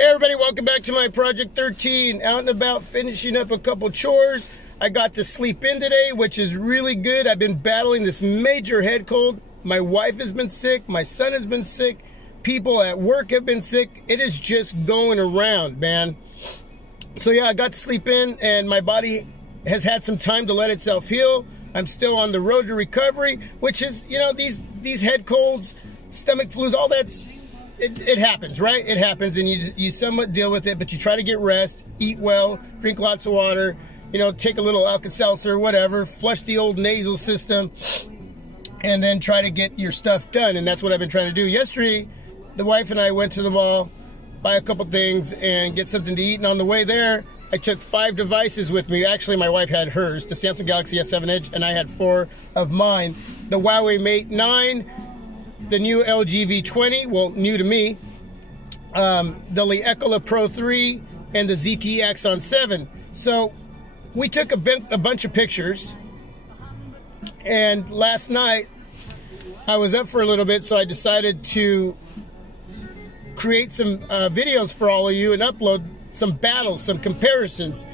Hey everybody, welcome back to my Project 13. Out and about finishing up a couple chores. I got to sleep in today, which is really good. I've been battling this major head cold. My wife has been sick, my son has been sick, people at work have been sick. It is just going around, man. So yeah, I got to sleep in and my body has had some time to let itself heal. I'm still on the road to recovery, which is, you know, these head colds, stomach flus, all that's, it happens, right? It happens, and you somewhat deal with it, but you try to get rest, eat well, drink lots of water, you know, take a little Alka-Seltzer, whatever, flush the old nasal system, and then try to get your stuff done, and that's what I've been trying to do. Yesterday, the wife and I went to the mall, buy a couple things, and get something to eat, and on the way there, I took 5 devices with me. Actually, my wife had hers, the Samsung Galaxy S7 Edge, and I had 4 of mine. The Huawei Mate 9, the new LG V20, well, new to me, the J7.Gone Pro 3, and the ZTE 7. So we took a bunch of pictures, and last night I was up for a little bit, so I decided to create some videos for all of you and upload some battles, some comparisons.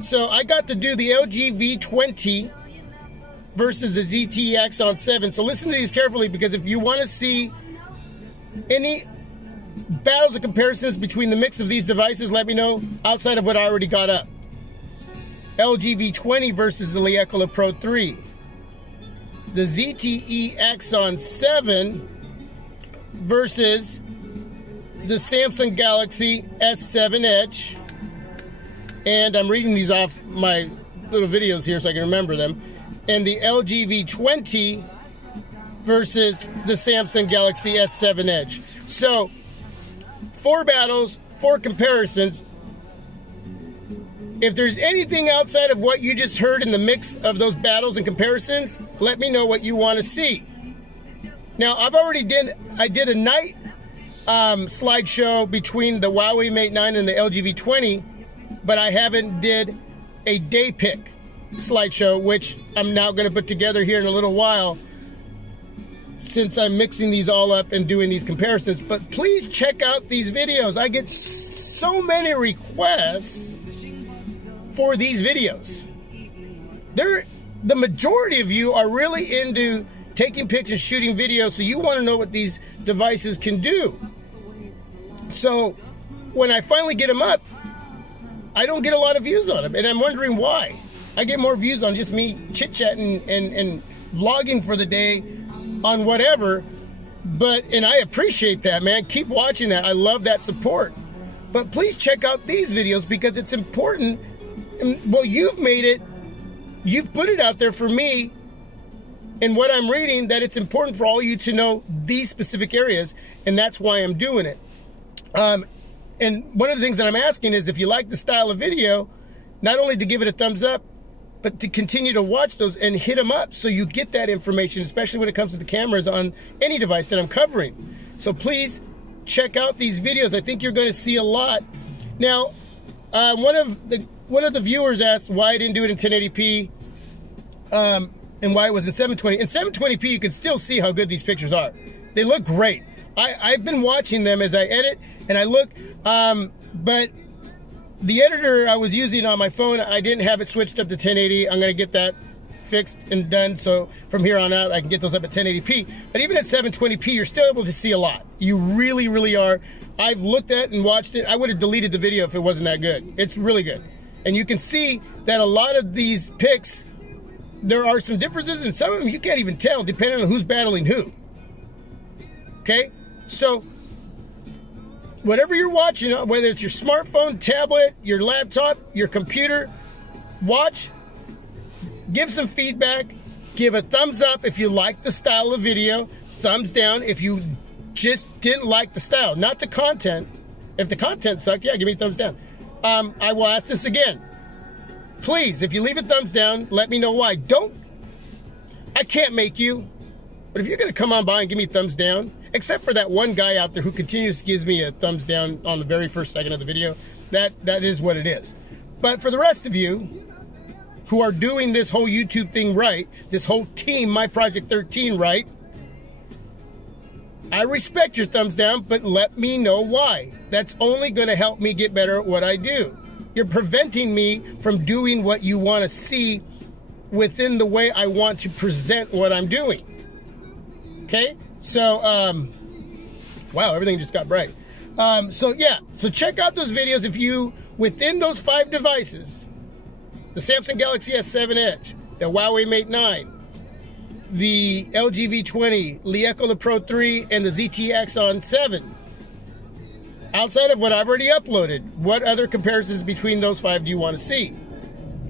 So I got to do the LG V20 versus the ZTE 7. So listen to these carefully, because if you want to see any battles and comparisons between the mix of these devices, let me know outside of what I already got up. LG V20 versus the J7.Gone Pro 3. The ZTE 7 versus the Samsung Galaxy S7 Edge. And I'm reading these off my little videos here so I can remember them. And the LG V20 versus the Samsung Galaxy S7 Edge. So, 4 battles, 4 comparisons. If there's anything outside of what you just heard in the mix of those battles and comparisons, let me know what you want to see. Now, I did a night slideshow between the Huawei Mate 9 and the LG V20, but I haven't did a day pick slideshow, which I'm now going to put together here in a little while, since I'm mixing these all up and doing these comparisons. But please check out these videos. I get so many requests for these videos. The majority of you are really into taking pics and shooting videos, so you want to know what these devices can do. So when I finally get them up, I don't get a lot of views on them, and I'm wondering why. I get more views on just me chit-chatting and vlogging for the day on whatever, and I appreciate that, man. Keep watching that. I love that support. But please check out these videos, because it's important. Well, you've made it, you've put it out there for me and what I'm reading, that it's important for all you to know these specific areas, and that's why I'm doing it. And one of the things that I'm asking is, if you like the style of video, not only to give it a thumbs up, but to continue to watch those and hit them up so you get that information, especially when it comes to the cameras on any device that I'm covering. So please check out these videos. I think you're going to see a lot. Now, one of the viewers asked why I didn't do it in 1080p and why it was in 720. In 720p, you can still see how good these pictures are. They look great. I've been watching them as I edit, and I look, but the editor I was using on my phone, I didn't have it switched up to 1080. I'm going to get that fixed and done, so from here on out I can get those up at 1080p. But even at 720p, you're still able to see a lot. You really, really are. I've looked at and watched it. I would have deleted the video if it wasn't that good. It's really good. And you can see that a lot of these pics, there are some differences, and some of them you can't even tell depending on who's battling who. Okay? So, whatever you're watching, whether it's your smartphone, tablet, your laptop, your computer, watch, give some feedback, give a thumbs up if you like the style of video, thumbs down if you just didn't like the style, not the content. If the content sucked, yeah, give me a thumbs down. I will ask this again. Please, if you leave a thumbs down, let me know why. I can't make you, but if you're going to come on by and give me a thumbs down, except for that one guy out there who continuously gives me a thumbs down on the very first second of the video, that is what it is. But for the rest of you who are doing this whole YouTube thing right, this whole team, My Project 13 right, I respect your thumbs down, but let me know why. That's only going to help me get better at what I do. You're preventing me from doing what you want to see within the way I want to present what I'm doing. Okay? So, wow, everything just got bright. So yeah, so check out those videos if you, within those 5 devices, the Samsung Galaxy S7 Edge, the Huawei Mate 9, the LG V20, Lieco the Pro 3, and the ZTE Axon 7. Outside of what I've already uploaded, what other comparisons between those 5 do you want to see?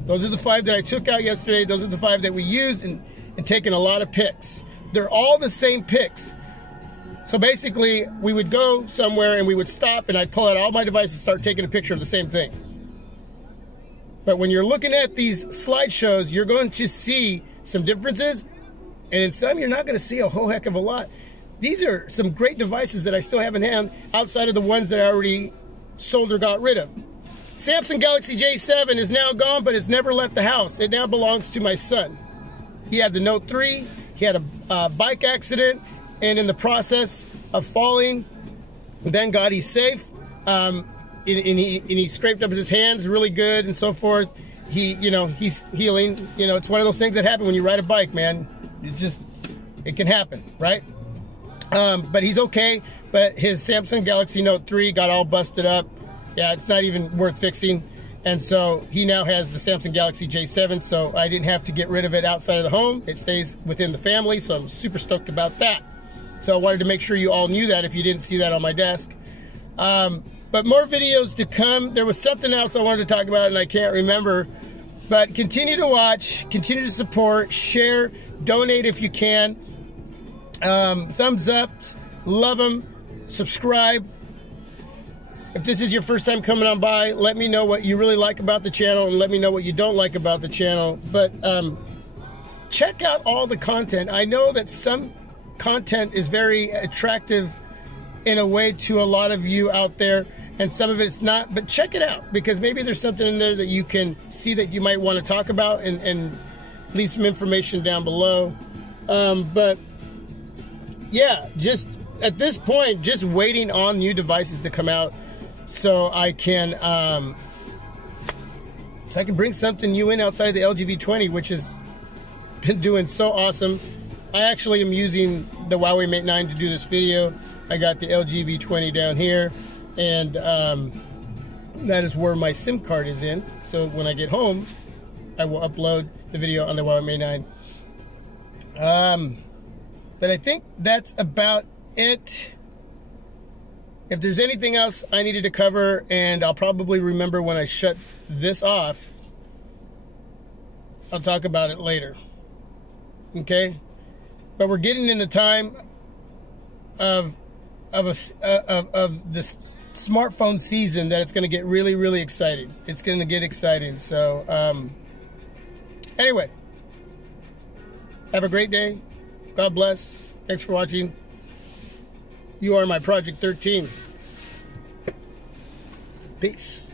Those are the 5 that I took out yesterday. Those are the 5 that we used and taken a lot of pics. They're all the same pics. So basically, we would go somewhere and we would stop and I'd pull out all my devices and start taking a picture of the same thing. But when you're looking at these slideshows, you're going to see some differences, and in some you're not going to see a whole heck of a lot. These are some great devices that I still have in hand outside of the ones that I already sold or got rid of. Samsung Galaxy J7 is now gone, but it's never left the house. It now belongs to my son. He had the Note 3, he had a bike accident, and in the process of falling, thank God he's safe. And he scraped up his hands really good and so forth. He's healing. It's one of those things that happen when you ride a bike, man. It can happen, right? But he's okay. But his Samsung Galaxy Note 3 got all busted up. Yeah, it's not even worth fixing. And so he now has the Samsung Galaxy J7, so I didn't have to get rid of it outside of the home. It stays within the family, so I'm super stoked about that. So I wanted to make sure you all knew that if you didn't see that on my desk. But more videos to come. There was something else I wanted to talk about and I can't remember. But continue to watch, continue to support, share, donate if you can. Thumbs up, love them, subscribe. If this is your first time coming on by, let me know what you really like about the channel and let me know what you don't like about the channel. But check out all the content. I know that some content is very attractive in a way to a lot of you out there, and some of it's not, but check it out because maybe there's something in there that you can see that you might want to talk about and leave some information down below. But yeah, just at this point, just waiting on new devices to come out so I can bring something new in outside of the LG V20, which has been doing so awesome. I actually am using the Huawei Mate 9 to do this video. I got the LG V20 down here, and that is where my SIM card is in. So when I get home, I will upload the video on the Huawei Mate 9. But I think that's about it. If there's anything else I needed to cover, and I'll probably remember when I shut this off, I'll talk about it later. Okay? But we're getting in the time of this smartphone season that it's going to get really, really exciting. It's going to get exciting. So, anyway, have a great day. God bless. Thanks for watching. You are my Project 13. Peace.